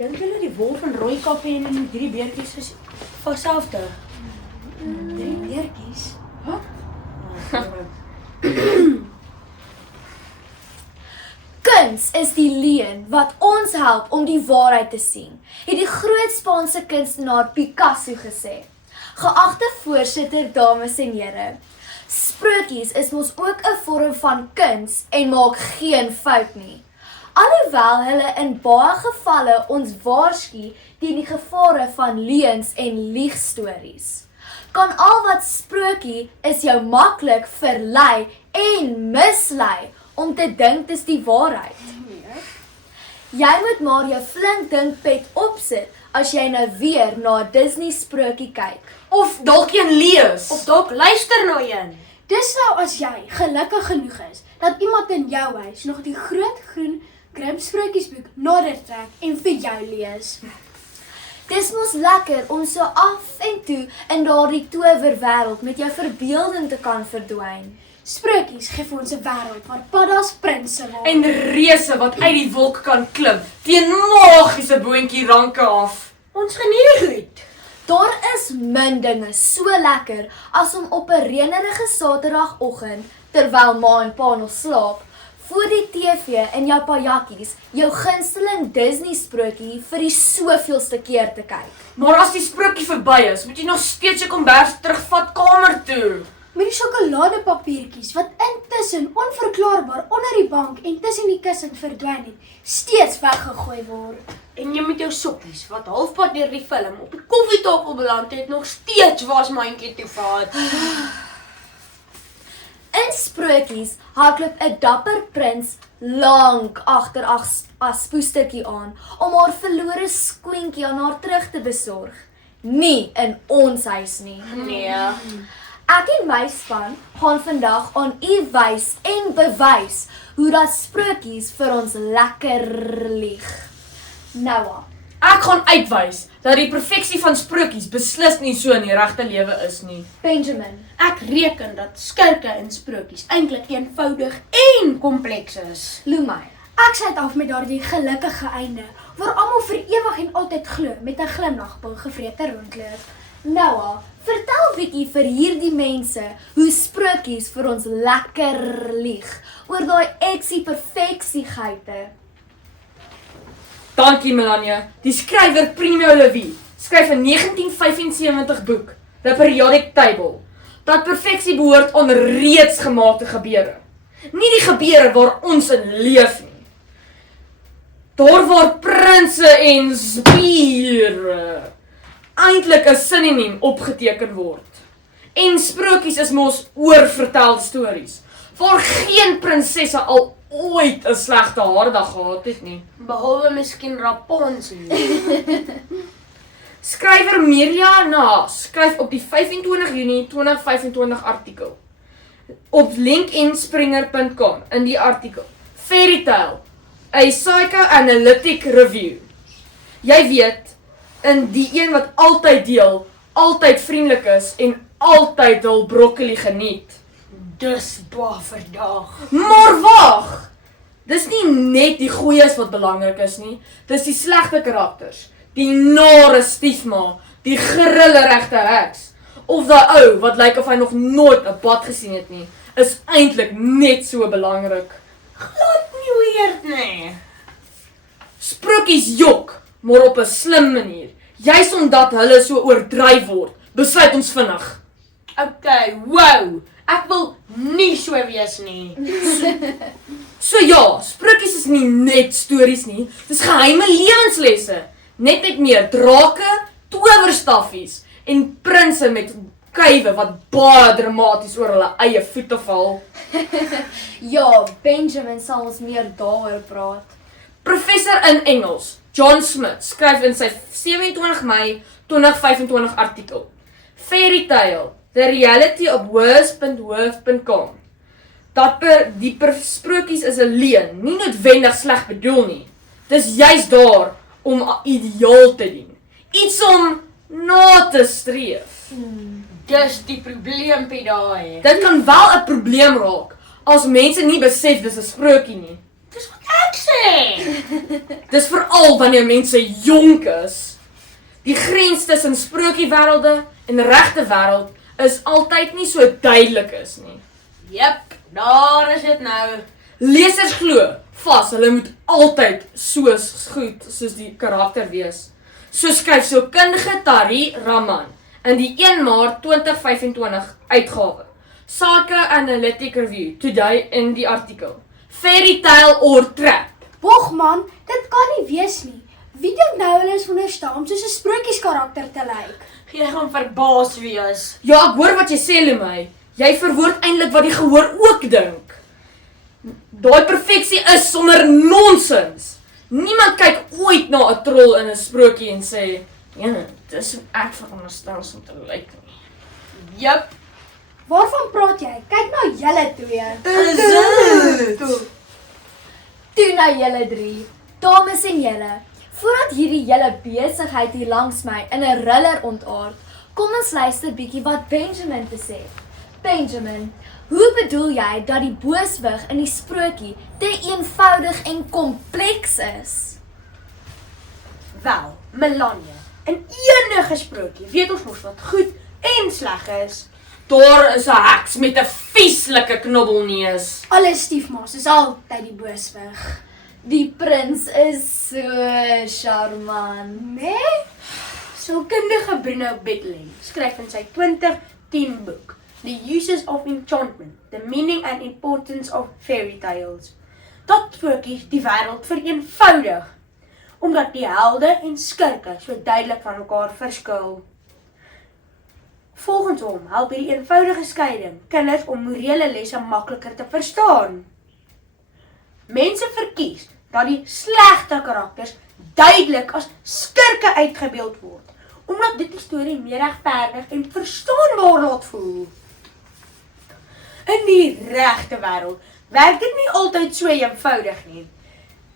Dink julle die wol van Rooikappie en die 3 beertjies is van selfde? 3 beertjies? Kuns is die leuen wat ons help om die waarheid te sien, het die groot Spaanse kunstenaar Picasso gesê. Geagte voorsitter, dames en here, sprokies is mos ook 'n vorm van kuns en maak geen fout nie. Alhoewel hulle in baie gevalle ons waarsku teen die gevare van leuns en liegstories. Kan al wat sprokie is jou maklik verlei en mislei om te dink dis die waarheid. Jy moet maar jou flink dinkpet opsit as jy nou weer na 'n Disney sprokie kyk. Of dalk een lees. Of dalk luister na een. Dis nou as jy gelukkig genoeg is, dat iemand in jou huis nog die groot groen Grimm sprokiesboek nader trek en vir jou lees. Dis mos lekker om so af en toe in daardie towerwêreld met jou verbeelding te kan verdwyn. Sprokies gee vir ons 'n wêreld waar paddas prinse word. En reëse wat uit die wolk kan klim, teen magiese boontjie ranke af. Ons geniet dit goed. Daar is min dinge so lekker as om op 'n reënerige Saterdagoggend, terwyl ma en pa nog slaap, voor die TV in jou pajakkies, jou gunsteling Disney sprokie vir die soveelste keer te kyk. Maar as die sprokie verby is, moet jy nog steeds jou kombers terugvat kamer toe. Met die sjokoladepapiertjies wat intussen onverklaarbaar onder die bank en tussen die kussings verdwyn het, steeds weggegooi word. En jy met jou sokkies wat halfpad deur die film op die koffietafel beland het, nog steeds wasmandjie toe vat. In sprokies hardloop 'n dapper prins lank agter 'n spoestertjie aan om haar verlore skoentjie aan haar terug te besorg. Nie in ons huis nie. Nee. Ek en my span gaan vandag aan u wys en bewys hoe dat sprokies vir ons lekker lieg. Noah, Ek gaan uitwys dat die perfeksie van sprokies beslis nie so in die regte lewe is nie. Benjamin, Ek reken dat skurke in sprokies eintlik eenvoudig en kompleks is. Lumai, Ek sluit af met daardie gelukkige einde, waar almal vir ewig en altyd glo met 'n glimlag op hul gevrete rondloop. Noah, vertel bietjie vir hierdie mense hoe sprokies vir ons lekker lieg oor daai eksie perfeksiegeite. Dankie Melania. Die skrywer Primo Levi skryf 'n 1975 boek, The Periodic Table, dat perfeksie behoort aan reeds gemaakte gebeure. Nie die gebeure waar ons in leef nie. Daar waar prinse en spiere eintlik 'n sinoniem opgeteken word. En sprokies is mos oorvertelde stories, waar geen prinsesse al ooit 'n slegte haardag gehad het nie. Behalwe miskien Rapunzel. Skrywer Mirja Naas skryf op die 25 Junie 2025 artikel op linkinspringer.com in die artikel Fairy Tale, a psychoanalytic review. Jy weet, in die een wat altyd deel, altyd vriendelik is en altyd hul broccoli geniet. Dis baie vandag. Maar wag! Dis nie net die goeies wat belangrik is nie, dis die slegte karakters, die nare stiefma, die grille regte heks, of daai ou wat lyk of hy nog nooit 'n bad gesien het nie, is eintlik net so belangrik. Glad nie weird nie. Sprokies jok, maar op 'n slim manier. Juis omdat hulle so oordryf word, besluit ons vinnig. Okay, wow. Ek wil nie so wees nie. So ja, sprokies is nie net stories nie, dis geheime lewenslesse. Net met meer drake, towerstaffies en prinse met kuive wat baie dramaties oor hulle eie voete val. Ja, Benjamin sal ons meer daaroor praat. Professor in Engels, John Smith, skryf in sy 27 Mei 2025 artikel Fairy Tale, the reality of words.word.com, dat die sprokies is 'n leuen, nie noodwendig sleg bedoel nie. Dis juis daar om 'n ideaal te dien. Iets om na te streef. Dis die probleempie daai. Dit kan wel 'n probleem raak, as mense nie besef dis 'n sprokie nie. Dis wat ek sê. Dis veral wanneer mense jonk is. Die grens tussen sprokiewêrelde en regte wêreld is altyd nie so duidelik is nie. Jep, daar is dit nou. Lesers glo vas, hulle moet altyd soos goed soos die karakter wees. So skryf sielkundige Tari Raman in die 1 Maart 2025 uitgawe. Sake Analytic Review, today in die artikel. Fairy tale or trap? Bog man, dit kan nie wees nie. Wie dink nou hulle is veronderstel om soos 'n sprookieskarakter te lyk? Jy gaan verbaas wees. Ja, ek hoor wat jy sê, Lemay. Jy verwoord eintlik wat die gehoor ook dink. Daai perfeksie is sonder nonsens. Niemand kyk ooit na 'n troll in 'n sprokie en sê, "Ja, dis hoe ek veronderstel om te lyk nie." Jep. Waarvan praat jy? Kyk na julle twee. Is dit? Toe nou julle drie, dames en julle, voordat hierdie hele besigheid hier langs my in 'n riller ontaard, kom ons luister bietjie wat Benjamin te sê. Benjamin, hoe bedoel jy dat die booswig in die sprokie te eenvoudig en kompleks is? Wel, Melania, in enige sprokie weet ons mos wat goed en sleg is. Daar is 'n heks met 'n vieslike knobbelneus. Alle stiefma's is altyd die booswig. Die prins is so charmant. Nee? Sielkundige Bruno Bettelem skryf in sy 2010 boek The Uses of Enchantment, The Meaning and Importance of Fairy Tales, dat sprokies die wêreld vereenvoudig, omdat die helde en skurke so duidelik van mekaar verskil. Volgens hom help hierdie eenvoudige skeiding kinders om morele lesse makliker te verstaan. Mense verkies dat die slegte karakters duidelik as skurke uitgebeeld word, omdat dit die storie meer regverdig en verstaanbaar laat voel. In die regte wêreld werk dit nie altyd so eenvoudig nie.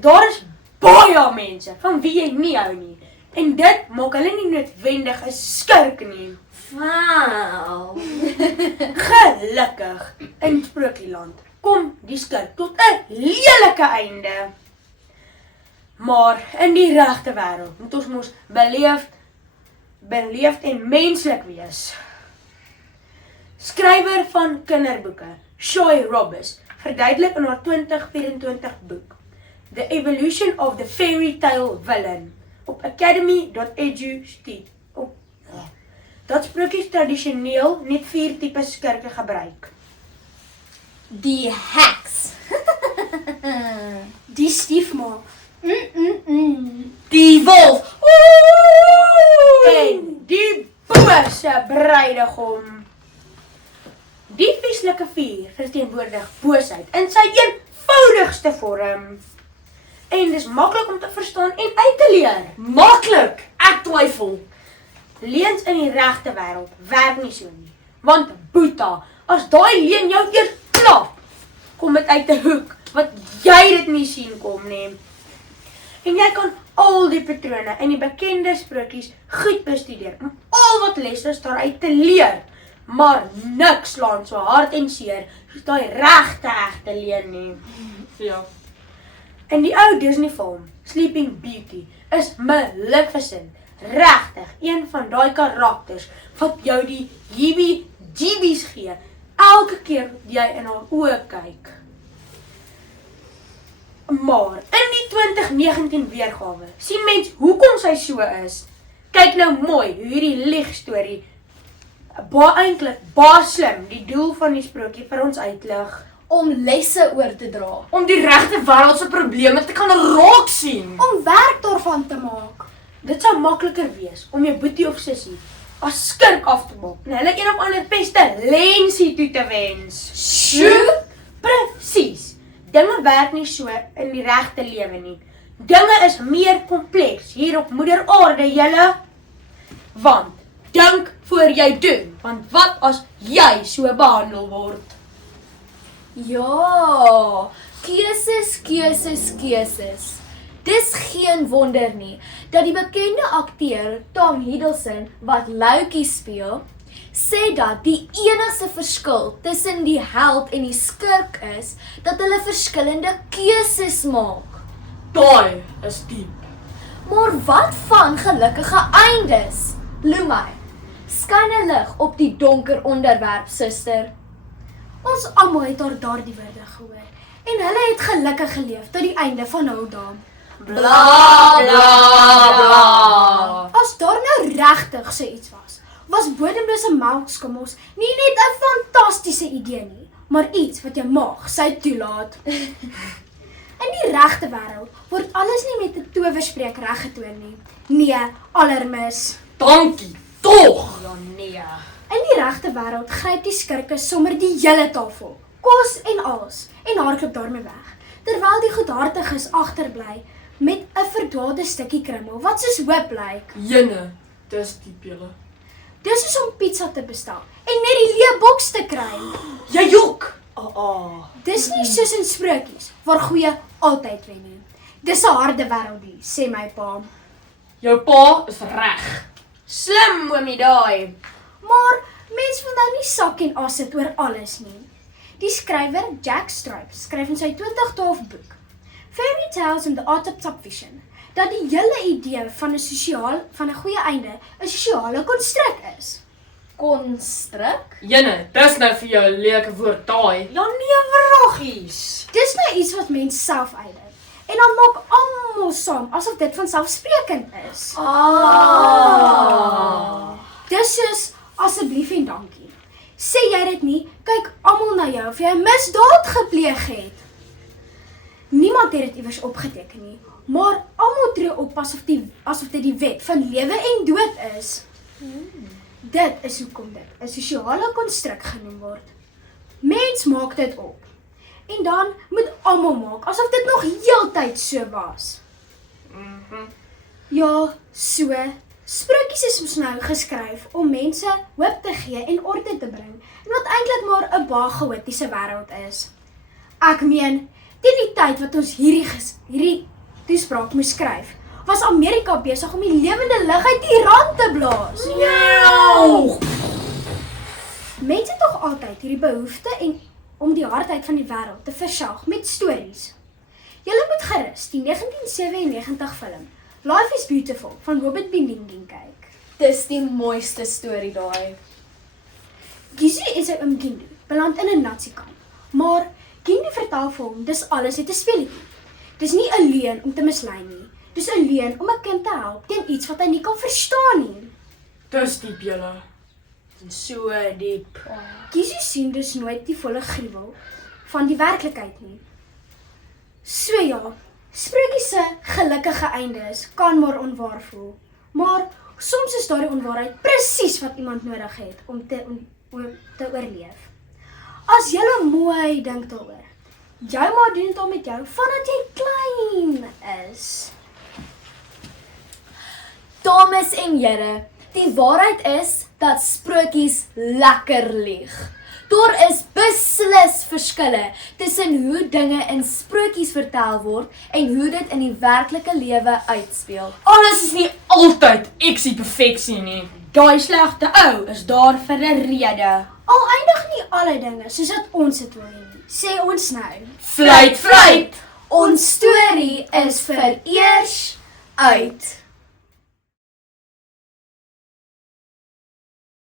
Daar is baie mense van wie jy nie hou nie, en dit maak hulle nie noodwendig 'n skurk nie. Wow. Gelukkig in Sprookieland kom die skurk tot 'n lelike einde. Maar in die regte wêreld moet ons mos beleefd en menslik wees. Skrywer van kinderboeke, Shoy Robbins, verduidelik in haar 2024 boek The Evolution of the Fairy Tale Villain op academy.edu dat sprokies tradisioneel net 4 tipes skurke gebruik. Die heks. Die stiefma. Die wolf. En die bose bruidegom. Die vieslike vuur verteenwoordig boosheid in sy eenvoudigste vorm. En dis maklik om te verstaan en uit te leer. Maklik, ek twyfel. Leuns in die regte wêreld werk nie so nie. Want Boeta, as daai leuen jou eers klap, kom dit uit 'n hoek wat jy dit nie sien kom nie. En jy kan al die patrone in die bekende sprokies goed bestudeer om al wat lesse daaruit te leer. Maar niks slaan so hard en seer soos daai regte leuen nie. Ja. In die ou Disney film, Sleeping Beauty, is Maleficent regtig een van daai karakters wat jou die heebie-jeebies gee elke keer wat jy in haar oë kyk. Maar in die 2019 weergawe sien mens hoekom sy so is. Kyk nou mooi hoe hierdie liegstorie eintlik baie slim die doel van die sprokie vir ons uitlig. Om lesse oor te dra. Om die regte wêreld se probleme te kan raak sien. Om werk daarvan te maak. Dit sou makliker wees om jou boetie of sussie as skurk af te maak en hulle een of ander pestilensie toe te wens. Sjoe? Presies. Dinge werk nie so in die regte lewe nie. Dinge is meer kompleks hier op moeder aarde, julle. Want dink voor jy doen, want wat as jy so behandel word? Ja, keuses. Dis geen wonder nie dat die bekende akteur Tom Hiddleston wat Loki speel, sê dat die enigste verskil tussen die held en die skurk is dat hulle verskillende keuses maak. Daai is diep. Maar wat van gelukkige eindes? Lumai, skyn 'n lig op die donker onderwerp, suster. Ons almal het haar daardie woorde gehoor en hulle het gelukkig geleef tot die einde van hul dae. Bla bla bla. As daar nou regtig so iets was bodemlose melkskommels nie net 'n fantastiese idee nie, maar iets wat jou maag sou toelaat. In die regte wêreld word alles nie met 'n towerspreek reggetoon nie. Nee, allermis. Dankie, tog. Ja nee. In die regte wêreld gryp die skurke sommer die hele tafel, kos en alles, en hardloop daarmee weg, terwyl die goedhartiges agterbly met 'n verdwaalde stukkie krummel wat soos hoop lyk. Jene, dis diep julle. Dis is om pizza te bestel en net die leë boks te kry. Jy jok. Dis nie soos in sprokies waar goeie altyd wen nie. Dis 'n harde wêreldie, sê my pa. Jou pa is reg. Slim oomie daai. Maar mens wil nou nie sak en as sit oor alles nie. Die skrywer Jack Stripes skryf in sy 2012 boek Fairy Tales and the Art of Subvision dat die hele idee van 'n goeie einde 'n sosiale konstruk is. Konstruk? Jene, dis nou vir jou 'n lelike woord daai. Ja nee, vragies. Dis nou iets wat mens self uitdink. En dan maak almal saam asof dit vanselfsprekend is. Dis soos asseblief en dankie. Sê jy dit nie, kyk almal na jou of jy 'n misdaad gepleeg het. Niemand het dit iewers opgeteken nie, maar almal tree op asof dit die wet van lewe en dood is. Dit is hoekom dit 'n sosiale konstruk genoem word. Mens maak dit op. En dan moet almal maak asof dit nog heeltyd so was. Ja, so. Sprokies is mos nou geskryf om mense hoop te gee en orde te bring, en wat eintlik maar 'n baie chaotiese wêreld is. Ek meen, teen die tyd wat ons hierdie toespraak moes skryf, was Amerika besig om die lewende lig uit Iran te blaas. Nou. Mense het tog altyd hierdie behoefte om die hardheid van die wêreld te versaag met stories. Julle moet gerus die 1997 film Life is Beautiful van Robert Benigni kyk. Dis die mooiste storie daai. Gizu en sy oom Gindu beland in 'n Nazi-kamp, maar Gindu vertel vir hom dis alles net 'n speletjie. Dis nie 'n leuen om te mislei nie. Dis 'n leuen om 'n kind te help teen iets wat hy nie kan verstaan nie. Dis diep julle. So diep. Gizu sien dus nooit die volle gruwel van die werklikheid nie. So ja, sprokies se gelukkige eindes kan maar onwaar voel. Maar soms is daardie onwaarheid presies wat iemand nodig het om te oorleef. As jy mooi dink daaroor, jou ma doen dit al met jou vandat jy klein is. Dames en here, die waarheid is dat sprokies lekker lieg. Daar is beslis verskille tussen hoe dinge in sprokies vertel word en hoe dit in die werklike lewe uitspeel. Alles is nie altyd eksie perfeksie nie. Daai slegte ou is daar vir 'n rede. Al eindig nie alle dinge soos wat ons dit wil hê nie, sê ons nou. Fluit. Ons storie is vereers uit.